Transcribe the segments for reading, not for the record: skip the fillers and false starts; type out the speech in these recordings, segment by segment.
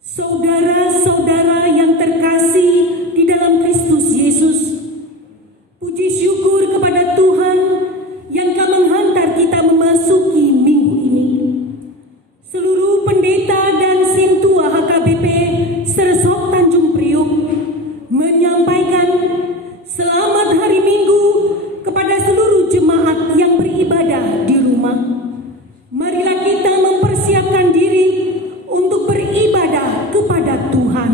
Saudara-saudara yang terkasih di dalam Kristus Yesus, puji syukur kepada Tuhan yang telah menghantar kita memasuki minggu ini. Seluruh pendeta dan sintua HKBP Sersok Tanjung Priuk menyampaikan selamat hari Minggu kepada seluruh jemaat yang beribadah di rumah. Marilah kita mempersiapkan diri untuk beribadah kepada Tuhan.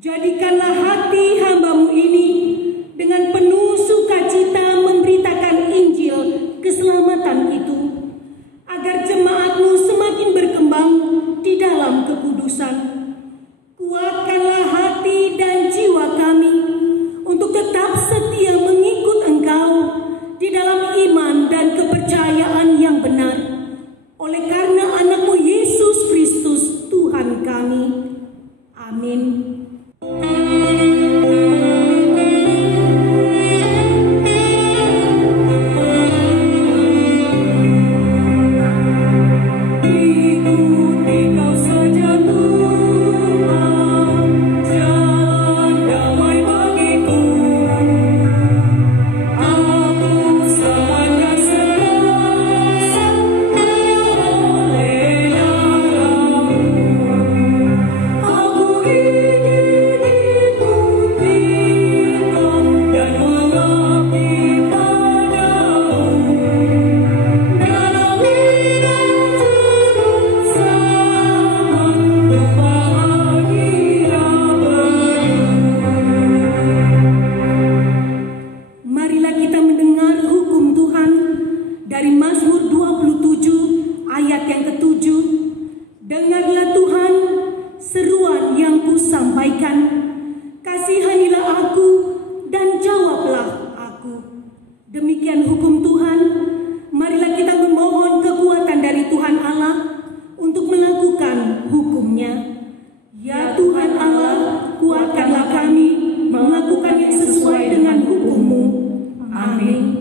Jadikanlah hati hamba-Mu ini dengan penuh sukacita memberitakan Injil keselamatan itu, agar jemaat-Mu semakin berkembang di dalam kekudusan. Kuatkanlah hati dan jiwa kami untuk tetap setia mengikut Engkau di dalam iman dan kepercayaan yang benar, oleh karena anak-Mu Yesus Kristus Tuhan kami. Amin. Demikian hukum Tuhan. Marilah kita memohon kekuatan dari Tuhan Allah untuk melakukan hukum-Nya. Ya Tuhan Allah, kuatkanlah kami melakukan yang sesuai dengan hukum-Mu. Amin.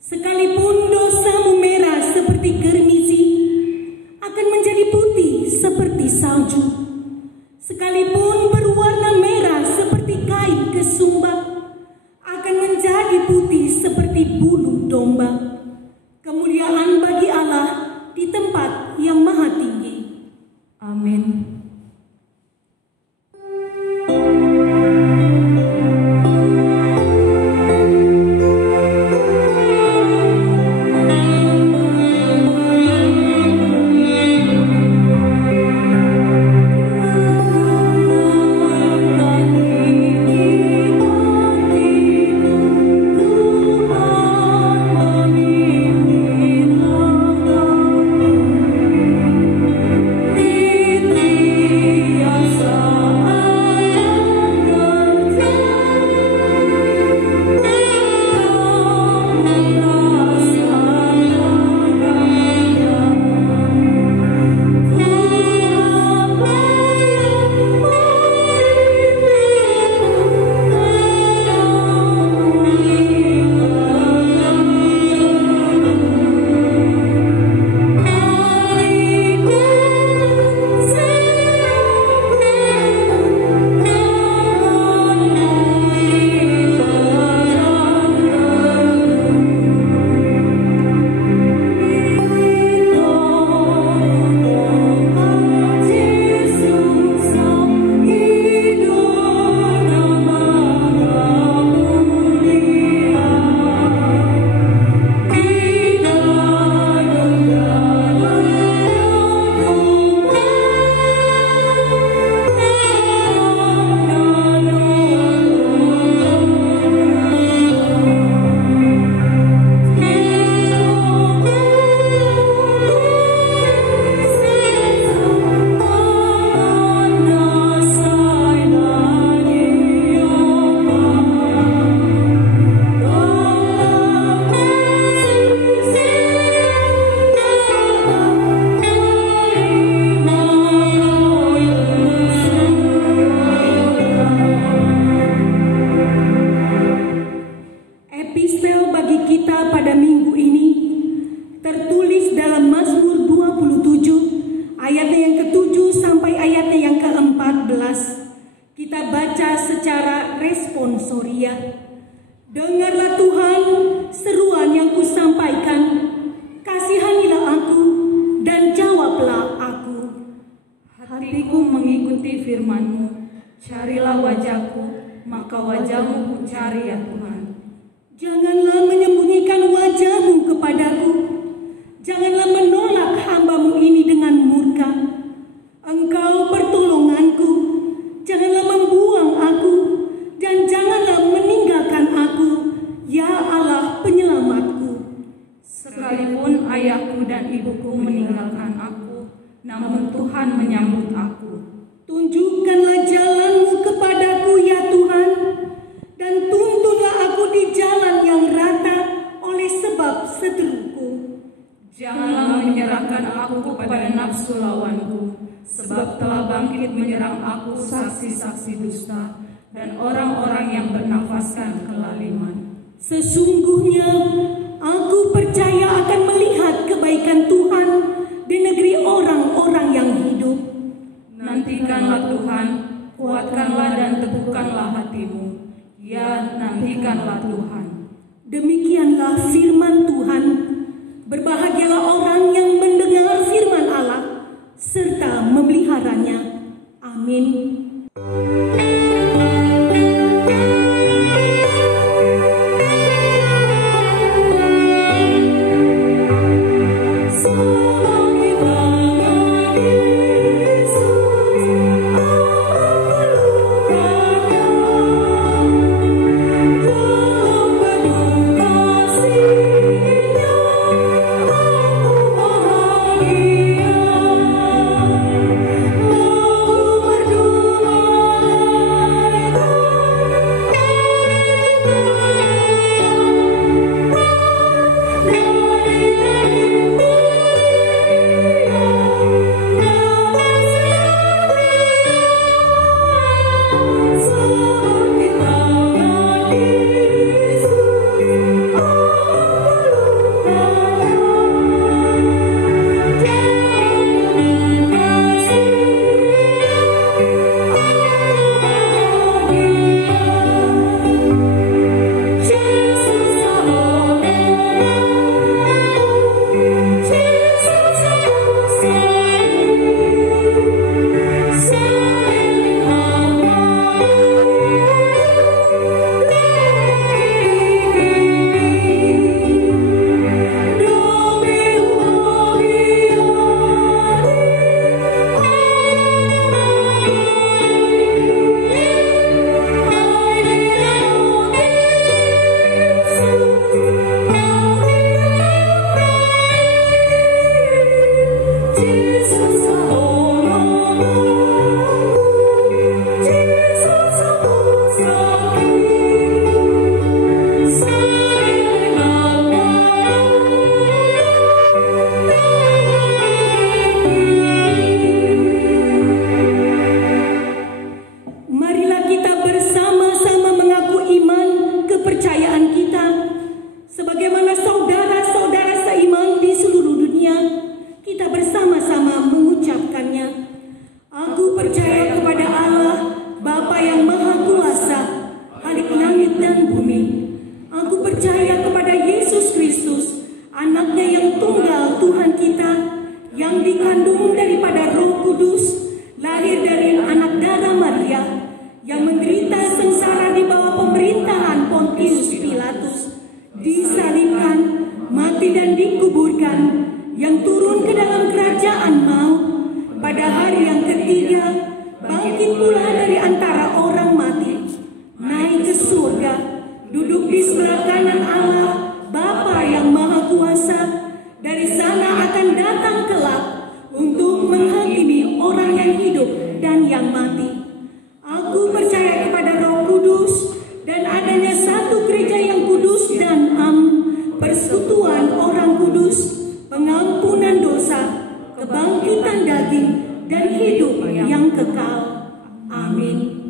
Sekalipun dosamu merah seperti germisi, akan menjadi putih seperti salju. Sekalipun berwarna merah seperti kain kesumbak, akan menjadi putih seperti bulu domba. Kemuliaan bagi Allah di tempat yang maha tinggi. Amin. Responsoria. Dengarlah Tuhan seruan yang kusampaikan, kasihanilah aku dan jawablah aku. Hatiku mengikuti firman-Mu, carilah wajah-Ku, maka wajah-Mu ku cari ya Tuhan. Janganlah menyembunyikan wajah-Mu kepadaku, janganlah menolak hamba-Mu ini dengan murka. Engkau pertolonganku, janganlah membuang aku, dan janganlah meninggalkan aku, ya Allah penyelamatku. Sekalipun ayahku dan ibuku meninggalkan aku, namun Tuhan menyambut aku. Tunjukkanlah jalan-Mu kepadaku, ya Tuhan, dan tuntunlah aku di jalan yang rata oleh sebab seteruku. Janganlah menyerahkan aku kepada nafsu lawanku, sebab telah bangkit menyerang aku saksi-saksi dusta dan orang-orang yang bernafaskan kelaliman. Sesungguhnya aku percaya akan melihat kebaikan Tuhan di negeri orang-orang yang hidup. Nantikanlah Tuhan, kuatkanlah dan teguhkanlah hatimu. Ya, nantikanlah Tuhan. Demikianlah firman Tuhan. Berbahagialah orang yang mendengar firman Allah serta memeliharanya. Amin. mati dan dikuburkan, yang turun ke dalam kerajaan maut, pada hari yang ketiga bangkit pula dari antara orang mati, naik ke surga, duduk di sebelah kanan Allah Bapa yang Maha Kuasa. Dari sana akan datang kelak untuk menghakimi orang yang hidup dan yang mati. Aku percaya kepada Roh Kudus dan adanya satu gereja yang kudus dan persekutuan orang kudus, pengampunan dosa, kebangkitan daging, dan hidup yang kekal. Amin.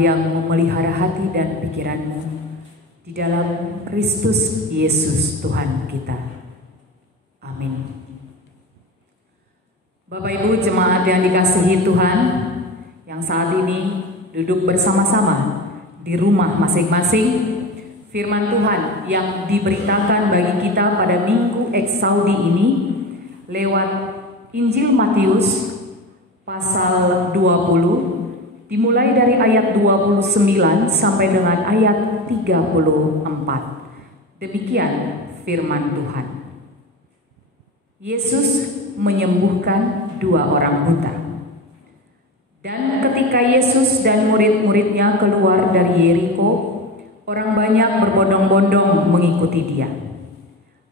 yang memelihara hati dan pikiranmu di dalam Kristus Yesus Tuhan kita. Amin. Bapak Ibu jemaat yang dikasihi Tuhan, yang saat ini duduk bersama-sama di rumah masing-masing, firman Tuhan yang diberitakan bagi kita pada Minggu Eksaudi ini lewat Injil Matius pasal 20, dimulai dari ayat 29 sampai dengan ayat 34. Demikian firman Tuhan. Yesus menyembuhkan 2 orang buta. Dan ketika Yesus dan murid-muridnya keluar dari Yeriko, orang banyak berbondong-bondong mengikuti dia.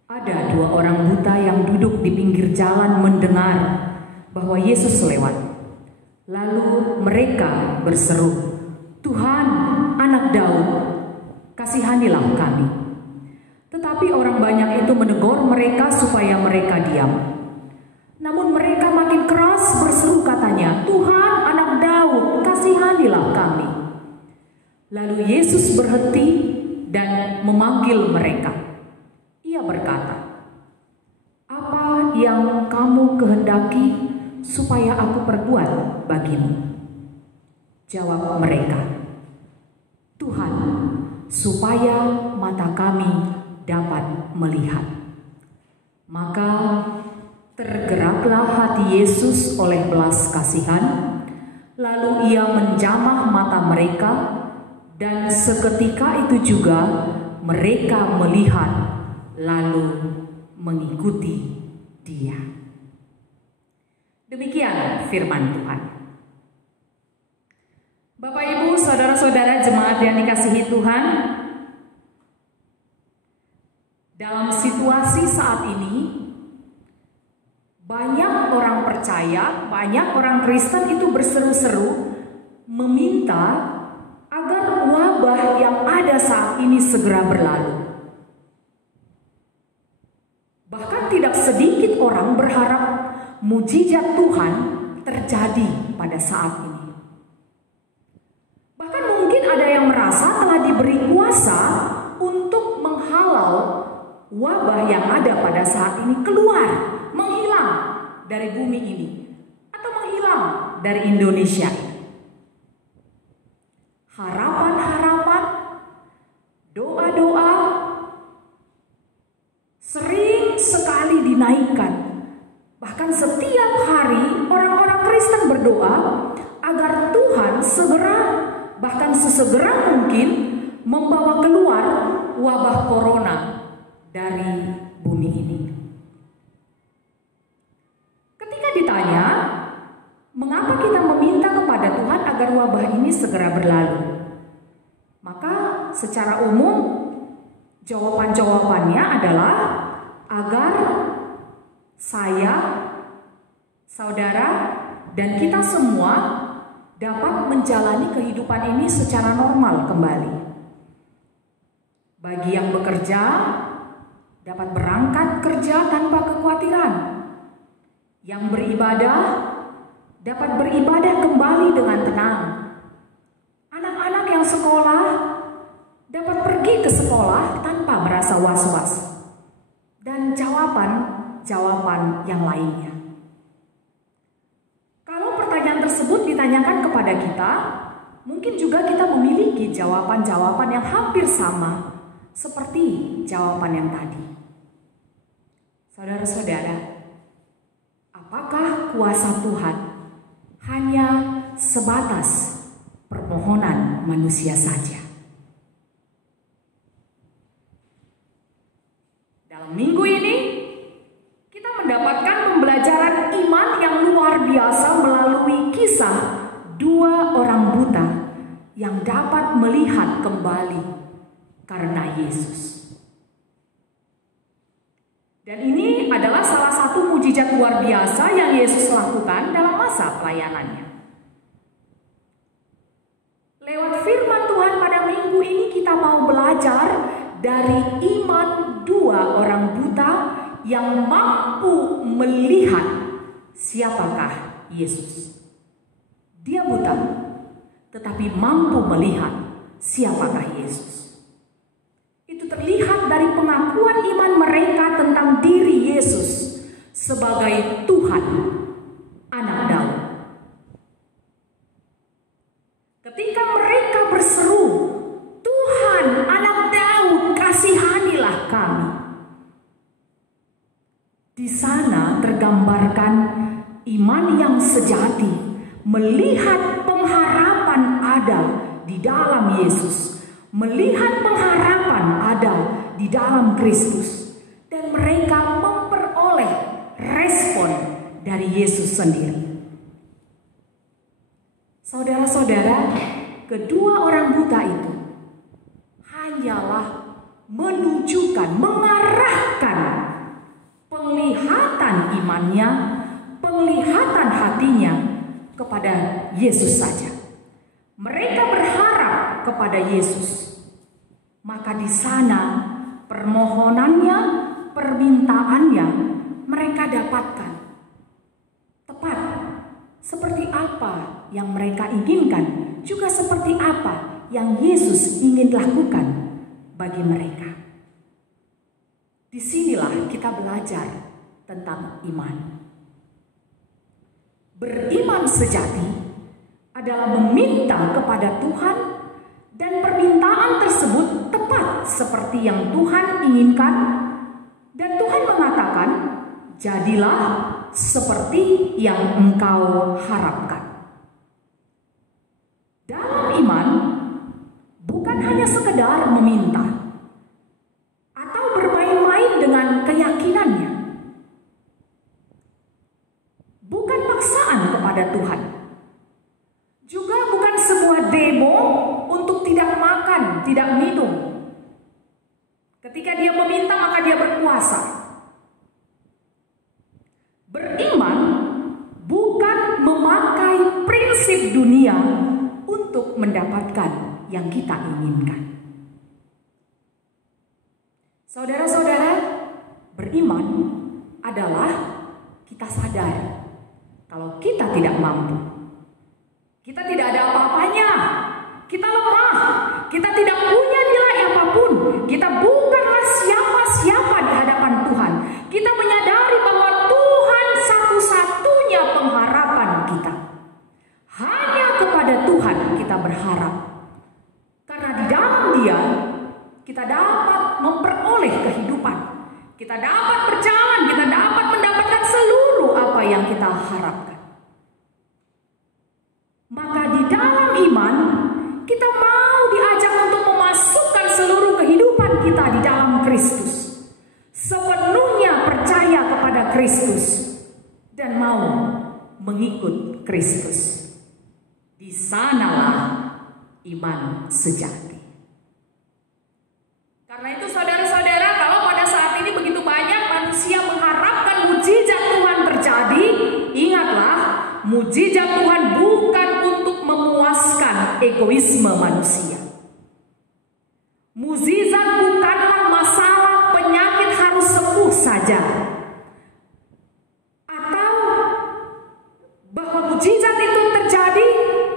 Ada 2 orang buta yang duduk di pinggir jalan mendengar bahwa Yesus lewat. Lalu mereka berseru, "Tuhan, Anak Daud, kasihanilah kami." Tetapi orang banyak itu menegur mereka supaya mereka diam. Namun mereka makin keras berseru katanya, "Tuhan, Anak Daud, kasihanilah kami." Lalu Yesus berhenti dan memanggil mereka. Ia berkata, "Apa yang kamu kehendaki supaya aku perbuat bagimu?" Jawab mereka, "Tuhan, supaya mata kami dapat melihat." Maka tergeraklah hati Yesus oleh belas kasihan, lalu ia menjamah mata mereka, dan seketika itu juga mereka melihat lalu mengikuti dia. Demikian firman Tuhan. Bapak Ibu, saudara-saudara jemaat yang dikasihi Tuhan, dalam situasi saat ini banyak orang percaya, banyak orang Kristen itu berseru-seru meminta agar wabah yang ada saat ini segera berlalu. Bahkan tidak sedikit orang berharap mujizat Tuhan terjadi pada saat ini. Bahkan mungkin ada yang merasa telah diberi kuasa untuk menghalau wabah yang ada pada saat ini keluar, menghilang dari bumi ini, atau menghilang dari Indonesia. Harapan-harapan, doa-doa sering sekali dinaikkan. Bahkan setiap hari orang-orang Kristen berdoa agar Tuhan segera, bahkan sesegera mungkin, membawa keluar wabah corona dari bumi ini. Ketika ditanya, mengapa kita meminta kepada Tuhan agar wabah ini segera berlalu? Maka secara umum jawabannya adalah agar saya, saudara, dan kita semua dapat menjalani kehidupan ini secara normal kembali. Bagi yang bekerja, dapat berangkat kerja tanpa kekhawatiran. Yang beribadah dapat beribadah kembali dengan tenang. Anak-anak yang sekolah dapat pergi ke sekolah tanpa merasa was-was. Dan jawaban yang lainnya. Kalau pertanyaan tersebut ditanyakan kepada kita, mungkin juga kita memiliki jawaban-jawaban yang hampir sama seperti jawaban yang tadi. Saudara-saudara, apakah kuasa Tuhan hanya sebatas permohonan manusia saja? Dalam minggu ini kita mendapatkan pembelajaran iman yang luar biasa melalui kisah 2 orang buta yang dapat melihat kembali karena Yesus. Dan ini adalah salah satu mujizat luar biasa yang Yesus lakukan dalam masa pelayanannya. Lewat firman Tuhan pada minggu ini kita mau belajar dari iman 2 orang buta yang mampu melihat siapakah Yesus. Dia buta, tetapi mampu melihat siapakah Yesus. Itu terlihat dari pengakuan iman mereka tentang diri Yesus sebagai Tuhan, Anak Daud. Ketika mereka berseru, "Tuhan, Anak Daud, kasihanilah kami." Di sana tergambarkan iman yang sejati, melihat pengharapan ada di dalam Yesus, melihat pengharapan ada di dalam Kristus, dan mereka memperoleh respon dari Yesus sendiri. Saudara-saudara, kedua orang buta itu hanyalah menunjukkan, mengarahkan penglihatan imannya, penglihatan hatinya kepada Yesus saja. Mereka berharap kepada Yesus. Maka di sana permohonannya, permintaannya mereka dapatkan. Tepat seperti apa yang mereka inginkan, juga seperti apa yang Yesus ingin lakukan bagi mereka. Disinilah kita belajar tentang iman. Beriman sejati adalah meminta kepada Tuhan, dan permintaan tersebut tepat seperti yang Tuhan inginkan, dan Tuhan mengatakan, "Jadilah seperti yang engkau harapkan." Dalam iman bukan hanya sekedar meminta atau bermain-main dengan keyakinannya, bukan paksaan kepada Tuhan, juga bukan sebuah demo untuk tidak makan, tidak minum. Ketika dia meminta, maka dia berpuasa. Beriman bukan memakai prinsip dunia untuk mendapatkan yang kita inginkan. Saudara-saudara, beriman adalah kita sadar kalau kita tidak mampu. Kita tidak ada apa-apanya. Kita lemah. Kita tidak punya nilai apapun. Kita bukanlah siapa-siapa di hadapan Tuhan. Kita menyadari bahwa Tuhan satu-satunya pengharapan kita. Hanya kepada Tuhan kita berharap. Karena di dalam Dia kita dapat memperoleh kehidupan. Kita dapat berjalan, kita dapat mendapatkan seluruh apa yang kita harapkan. Maka di dalam iman, kita mau diajak untuk memasukkan seluruh kehidupan kita di dalam Kristus. Sepenuhnya percaya kepada Kristus dan mau mengikut Kristus. Di sanalah iman sejati. Karena itu saudara-saudara, kalau pada saat ini begitu banyak manusia mengharapkan mujizat Tuhan terjadi, ingatlah, mujizat Tuhan bukan untuk memuaskan egoisme manusia. Mujizat bukanlah masalah penyakit harus sembuh saja, atau bahwa mujizat itu terjadi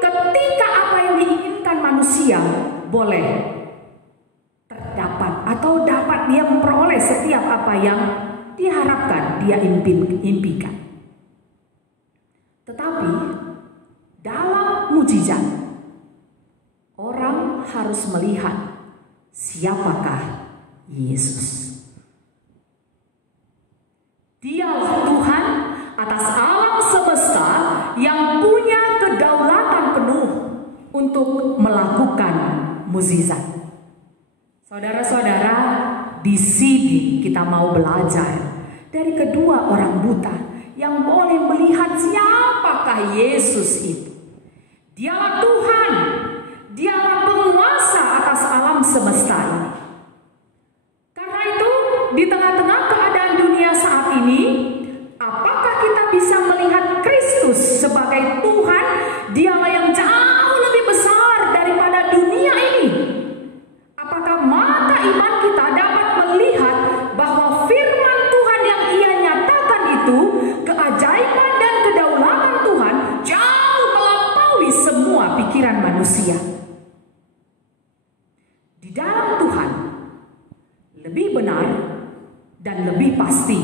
ketika apa yang diinginkan manusia boleh terdapat, atau dapat dia memperoleh setiap apa yang diharapkan, dia impikan. Tetapi dalam mujizat, orang harus melihat siapakah Yesus. Dialah Tuhan atas alam semesta yang punya kedaulatan penuh untuk melakukan mukjizat. Saudara-saudara, di sini kita mau belajar dari kedua orang buta yang boleh melihat siapakah Yesus itu. Dialah Tuhan, Dialah penguasa atas alam semesta ini. Karena itu, di tengah-tengah keadaan dunia saat ini, apakah kita bisa melihat Kristus sebagai Tuhan? Dialah yang jauh lebih besar daripada dunia ini. Apakah mata iman kita dapat melihat bahwa firman Tuhan yang Ia nyatakan itu, keajaiban dan kedaulatan Tuhan jauh melampaui semua pikiran manusia? dan lebih pasti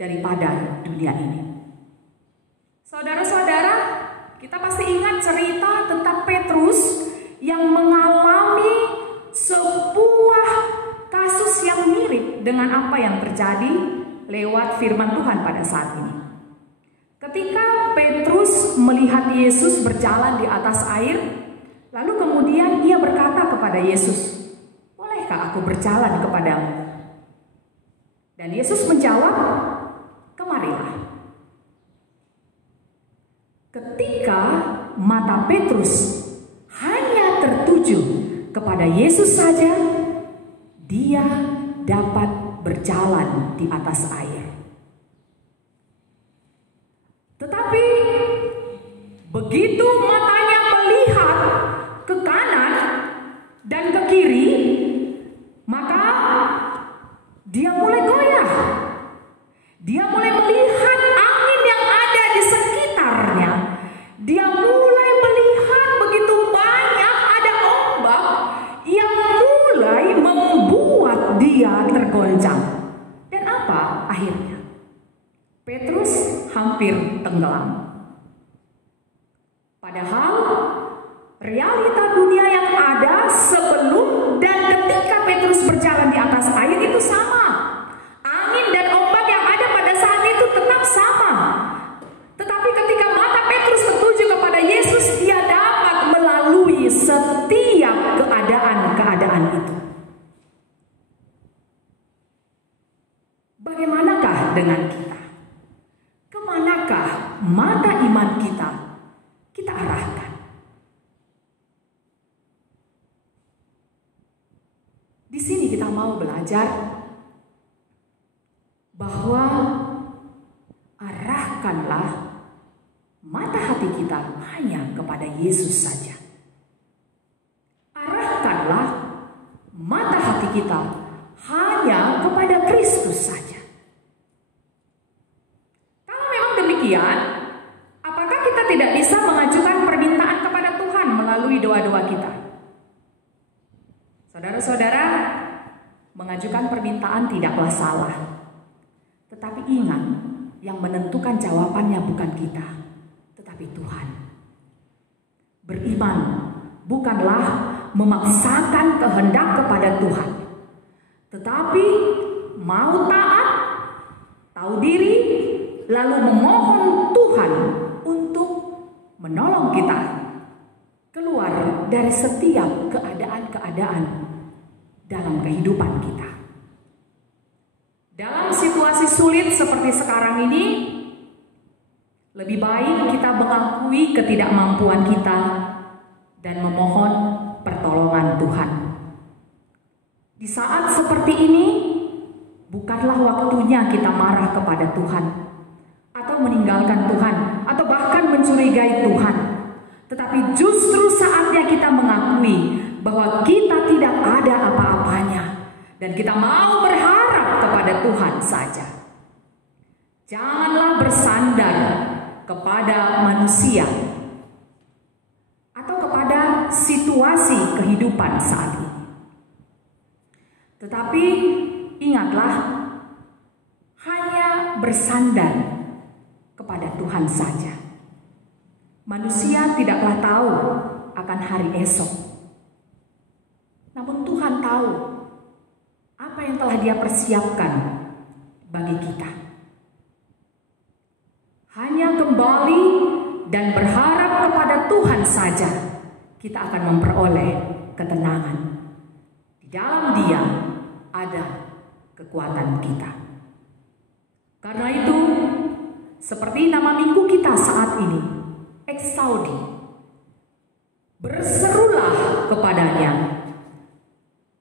daripada dunia ini. Saudara-saudara, kita pasti ingat cerita tentang Petrus yang mengalami sebuah kasus yang mirip dengan apa yang terjadi lewat firman Tuhan pada saat ini. Ketika Petrus melihat Yesus berjalan di atas air, lalu kemudian ia berkata kepada Yesus, "Bolehkah aku berjalan kepadamu?" Dan Yesus menjawab, "Kemarilah." Ketika mata Petrus hanya tertuju kepada Yesus saja, dia dapat berjalan di atas air. Tetapi begitu matanya melihat ke kanan dan ke kiri, maka dia mulai goyah. Dia mulai melihat angin yang ada di sekitarnya. Dia mulai melihat begitu banyak ada ombak yang mulai membuat dia tergoncang. Dan apa akhirnya? Petrus hampir tenggelam. Padahal realita dunia yang ada sebelum dan ketika Petrus berjalan di atas air itu sama. Angin dan ombak yang ada pada saat itu tetap sama. Tetapi ketika mata Petrus tertuju kepada Yesus, dia dapat melalui setiap keadaan-keadaan itu. Bagaimanakah dengan kita? Kemanakah mata iman kita arahkan? Di sini kita mau belajar bahwa arahkanlah mata hati kita hanya kepada Yesus saja. Arahkanlah mata hati kita hanya kepada Kristus saja. Kalau memang demikian, apakah kita tidak bisa mengajukan permintaan kepada Tuhan melalui doa-doa kita? Saudara-saudara, mengajukan permintaan tidaklah salah. Tetapi ingat, yang menentukan jawabannya bukan kita, tetapi Tuhan. Beriman bukanlah memaksakan kehendak kepada Tuhan, tetapi mau taat, tahu diri, lalu memohon Tuhan untuk menolong kita keluar dari setiap keadaan-keadaan dalam kehidupan kita. Dalam situasi sulit seperti sekarang ini, lebih baik kita mengakui ketidakmampuan kita dan memohon pertolongan Tuhan. Di saat seperti ini, bukanlah waktunya kita marah kepada Tuhan, atau meninggalkan Tuhan, atau bahkan mencurigai Tuhan. Tetapi justru saatnya kita mengakui bahwa kita tidak ada apa-apanya, dan kita mau berharap kepada Tuhan saja. Janganlah bersandar kepada manusia atau kepada situasi kehidupan saat ini. Tetapi ingatlah, hanya bersandar kepada Tuhan saja. Manusia tidaklah tahu akan hari esok, namun Tuhan tahu apa yang telah Dia persiapkan bagi kita. Hanya kembali dan berharap kepada Tuhan saja, kita akan memperoleh ketenangan. Di dalam Dia ada kekuatan kita. Karena itu, seperti nama minggu kita saat ini, Eksaudi, berserulah kepadanya,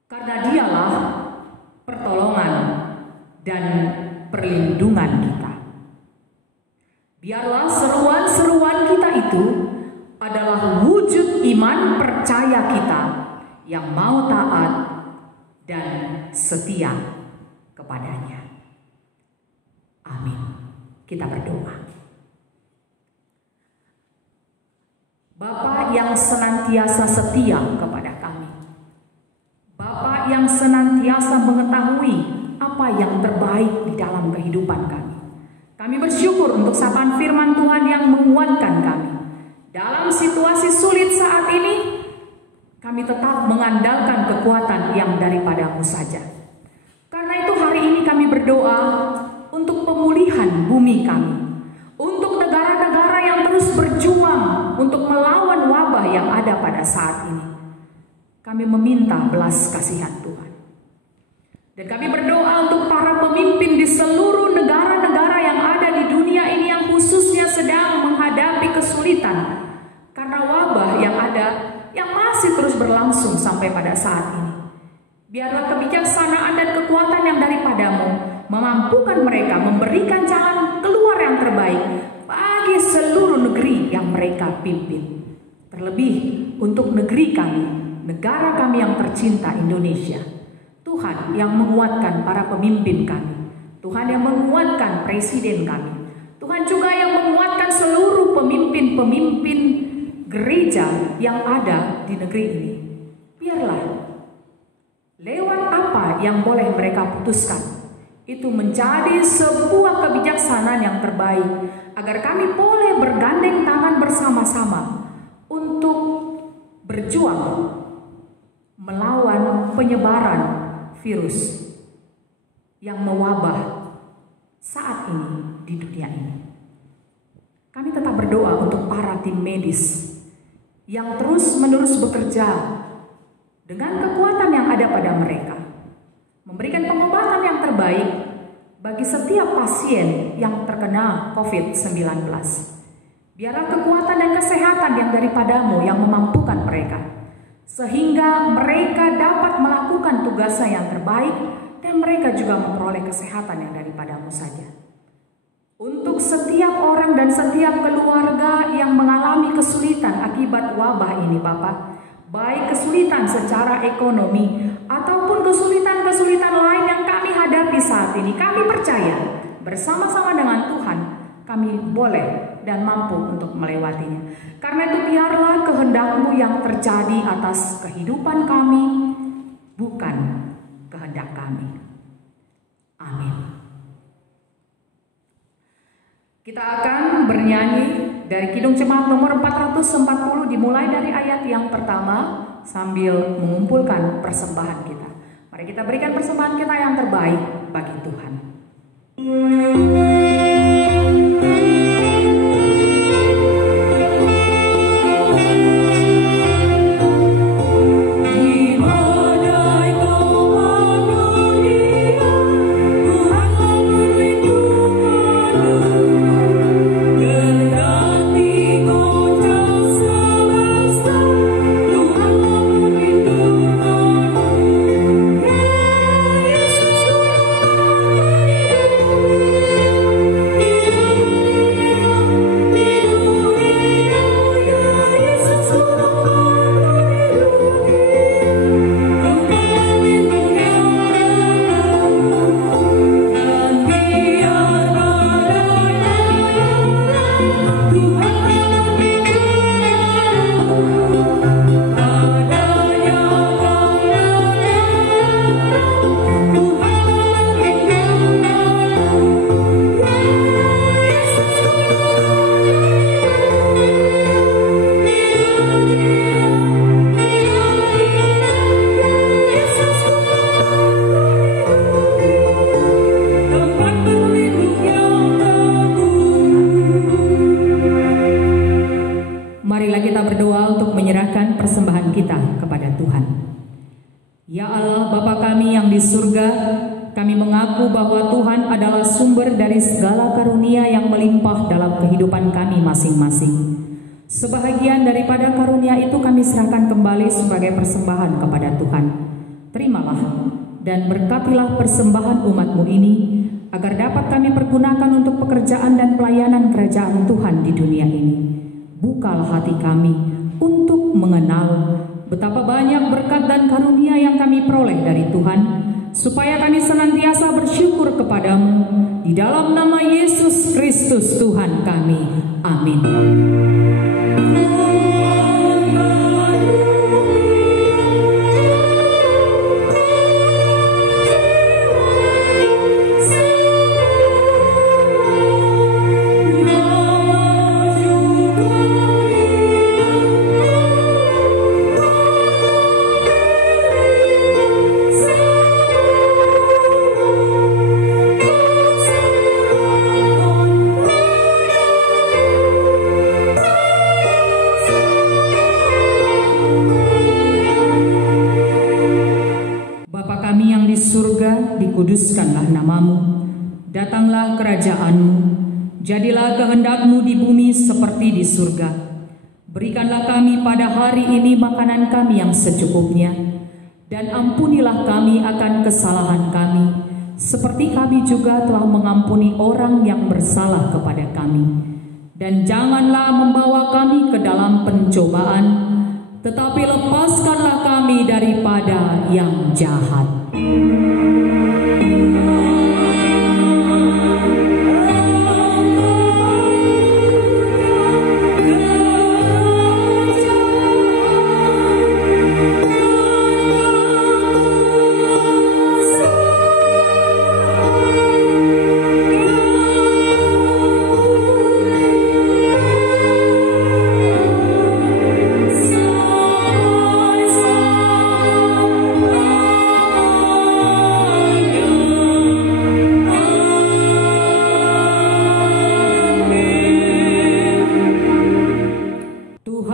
karena Dialah pertolongan dan perlindungan kita. Biarlah seruan-seruan kita itu adalah wujud iman percaya kita yang mau taat dan setia kepadanya. Amin. Kita berdoa. Bapa yang senantiasa setia kepada kami, Bapa yang senantiasa mengetahui apa yang terbaik di dalam kehidupan kami. Kami bersyukur untuk sapaan firman Tuhan yang menguatkan kami. Dalam situasi sulit saat ini, kami tetap mengandalkan kekuatan yang daripada-Mu saja. Karena itu hari ini kami berdoa untuk pemulihan bumi kami, untuk negara-negara yang terus berjuang untuk melawan wabah yang ada pada saat ini. Kami meminta belas kasihan Tuhan. Dan kami berdoa untuk para pemimpin di seluruh negara-negara yang ada di dunia ini yang khususnya sedang menghadapi kesulitan karena wabah yang ada, yang masih terus berlangsung sampai pada saat ini. Biarlah kebijaksanaan dan kekuatan yang daripada-Mu memampukan mereka memberikan jalan keluar yang terbaik bagi seluruh negeri yang mereka pimpin. Terlebih untuk negeri kami, negara kami yang tercinta Indonesia. Tuhan yang menguatkan para pemimpin kami. Tuhan yang menguatkan presiden kami. Tuhan juga yang menguatkan seluruh pemimpin-pemimpin gereja yang ada di negeri ini. Biarlah lewat apa yang boleh mereka putuskan, itu menjadi sebuah kebijaksanaan yang terbaik, agar kami boleh bergandeng tangan bersama-sama untuk berjuang melawan penyebaran virus yang mewabah saat ini di dunia ini. Kami tetap berdoa untuk para tim medis yang terus-menerus bekerja dengan kekuatan yang ada pada mereka, memberikan pengobatan yang terbaik bagi setiap pasien yang terkena COVID-19. Biarlah kekuatan dan kesehatan yang daripada-Mu yang memampukan mereka, sehingga mereka dapat melakukan tugasnya yang terbaik dan mereka juga memperoleh kesehatan yang daripada-Mu saja. Untuk setiap orang dan setiap keluarga yang mengalami kesulitan akibat wabah ini Bapak, baik kesulitan secara ekonomi ataupun kesulitan-kesulitan lain yang kami hadapi saat ini, kami percaya bersama-sama dengan Tuhan kami boleh dan mampu untuk melewatinya. Karena itu biarlah kehendak-Mu yang terjadi atas kehidupan kami, bukan kehendak kami. Amin. Kita akan bernyanyi dari Kidung Jemaat nomor 440 dimulai dari ayat yang pertama sambil mengumpulkan persembahan kita. Mari kita berikan persembahan kita yang terbaik bagi Tuhan. Kami mengaku bahwa Tuhan adalah sumber dari segala karunia yang melimpah dalam kehidupan kami masing-masing. Sebahagian daripada karunia itu kami serahkan kembali sebagai persembahan kepada Tuhan. Terimalah dan berkatilah persembahan umat-Mu ini, agar dapat kami pergunakan untuk pekerjaan dan pelayanan kerajaan Tuhan di dunia ini. Bukalah hati kami untuk mengenal betapa banyak berkat dan karunia yang kami peroleh dari Tuhan, supaya kami senantiasa bersyukur kepada-Mu di dalam nama Yesus Kristus Tuhan kami. Amin. surga, dikuduskanlah namamu. Datanglah kerajaan-Mu. Jadilah kehendak-Mu di bumi seperti di surga. Berikanlah kami pada hari ini makanan kami yang secukupnya. Dan ampunilah kami akan kesalahan kami, seperti kami juga telah mengampuni orang yang bersalah kepada kami. Dan janganlah membawa kami ke dalam pencobaan, tetapi lepaskanlah kami daripada yang jahat.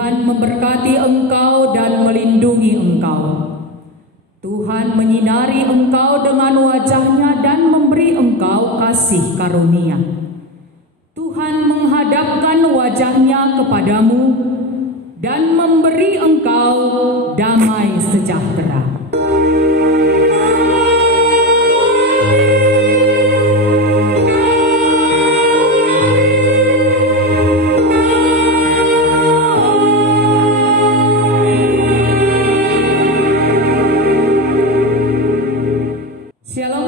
Memberkati engkau dan melindungi engkau. Tuhan menyinari engkau dengan wajah-Nya dan memberi engkau kasih karunia. Tuhan menghadapkan wajah-Nya kepadamu dan memberi engkau damai sejahtera.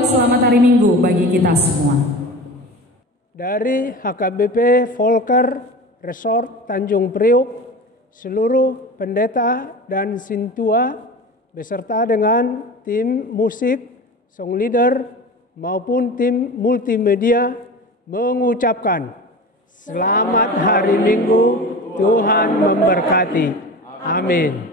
Selamat hari Minggu bagi kita semua. Dari HKBP Volker Resort Tanjung Priuk, seluruh pendeta dan sintua beserta dengan tim musik, song leader maupun tim multimedia mengucapkan Selamat Hari Minggu, Tuhan memberkati. Amin.